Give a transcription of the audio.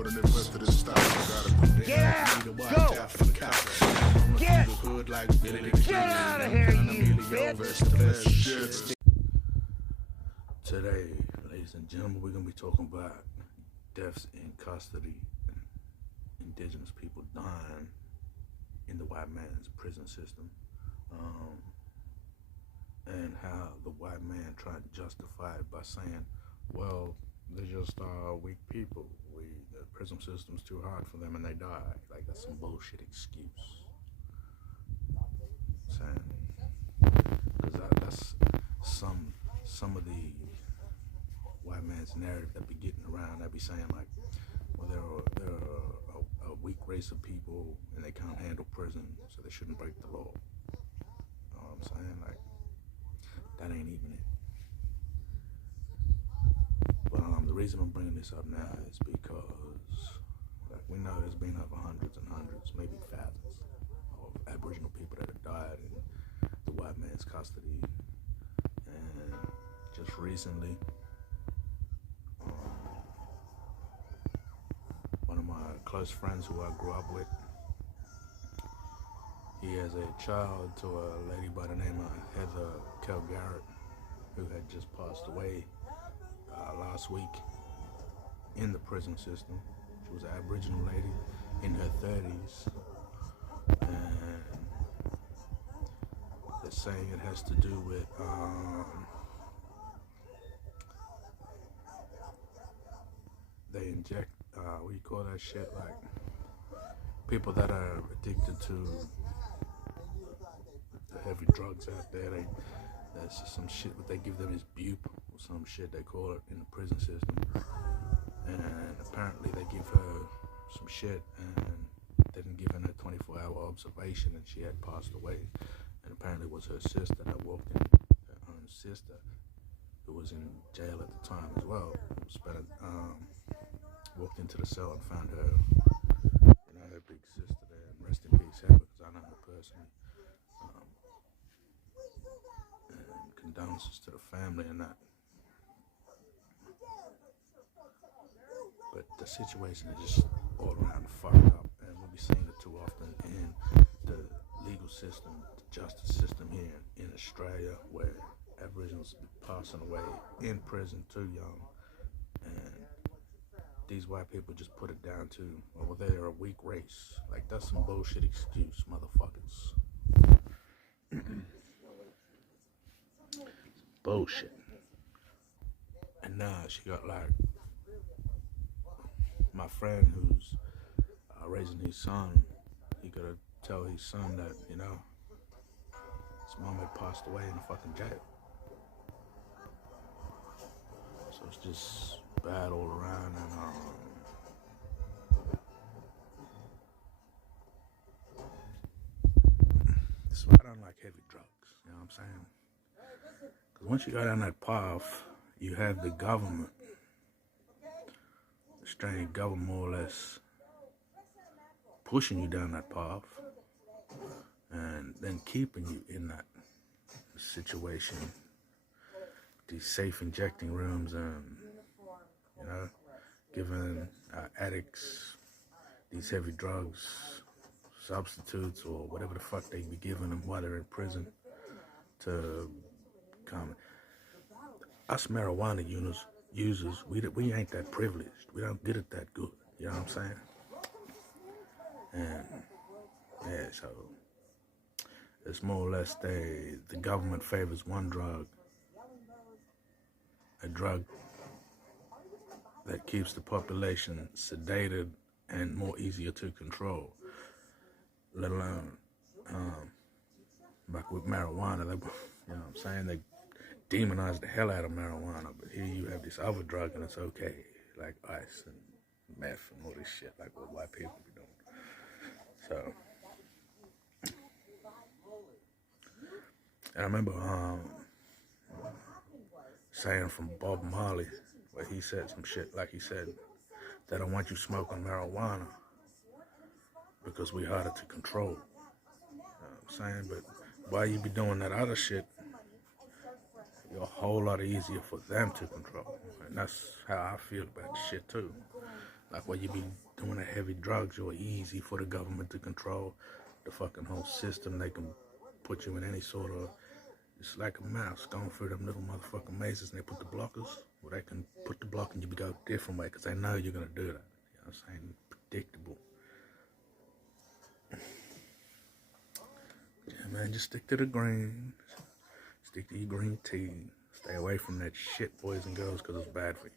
more than invested in stocks. Yeah, go! Get! Get out of here, you bitch! Today, ladies and gentlemen, we're going to be talking about deaths in custody and indigenous people dying in the white man's prison system, and how the white man tried to justify it by saying, well, they just are weak people. The prison system's too hard for them and they die. Like, that's some bullshit excuse. Because that's some of the white man's narrative that be getting around. That be saying like, well, they're a weak race of people and they can't handle prison, so they shouldn't break the law. You know what I'm saying? Like, that ain't even it. But the reason I'm bringing this up now is because, like, we know there's been over hundreds and hundreds, maybe thousands of Aboriginal people that have died in the white man's custody. And just recently, one of my close friends who I grew up with, he has a child to a lady by the name of Heather Garrett, who had just passed away last week in the prison system. She was an Aboriginal lady in her 30s, and they're saying it has to do with they inject what you call that shit, like people that are addicted to the heavy drugs out there. That's some shit. What they give them is bupe or some shit they call it in the prison system. And apparently they give her some shit and didn't give her a 24-hour observation, and she had passed away. And apparently it was her sister that walked in, her own sister, who was in jail at the time as well, walked into the cell and found her, her big sister there. And rest in peace, Heather, because I know her personally. And condolences to the family and that. But the situation is just all around fucked up, and we'll be seeing it too often in the legal system, the justice system here in Australia, where Aboriginals are passing away in prison too young, and these white people just put it down to, well, they're a weak race. Like, that's some bullshit excuse, motherfuckers. Bullshit. And now she got like, my friend who's raising his son, he gotta tell his son that, his mom had passed away in a fucking jail. So it's just bad all around, and that's why I don't like heavy drugs, you know what I'm saying? Because once you go down that path, you have the government, the Australian government more or less pushing you down that path and then keeping you in that situation. These safe injecting rooms and, giving addicts these heavy drugs, substitutes, or whatever the fuck they be giving them while they're in prison to come. Us marijuana users, we ain't that privileged. We don't get it that good. You know what I'm saying? And yeah, so it's more or less the government favors one drug, a drug that keeps the population sedated and more easier to control, let alone like with marijuana. They, you know what I'm saying, they demonize the hell out of marijuana, but here you have this other drug and it's okay, like ice and meth and all this shit, like what white people be doing. So, and I remember saying from Bob Marley, where he said some shit, like he said, they don't want you smoking marijuana because we harder to control. You know what I'm saying? But while you be doing that other shit, you're a whole lot easier for them to control. And that's how I feel about shit too. Like where you be doing the heavy drugs, you're easy for the government to control the fucking whole system. They can put you in any sort of, it's like a mouse going through them little motherfucking mazes, and they put the blockers, well, they can put the block and you go a different way because they know you're going to do that. You know what I'm saying? Predictable. Yeah, man, just stick to the green. Stick to your green tea. Stay away from that shit, boys and girls, because it's bad for you.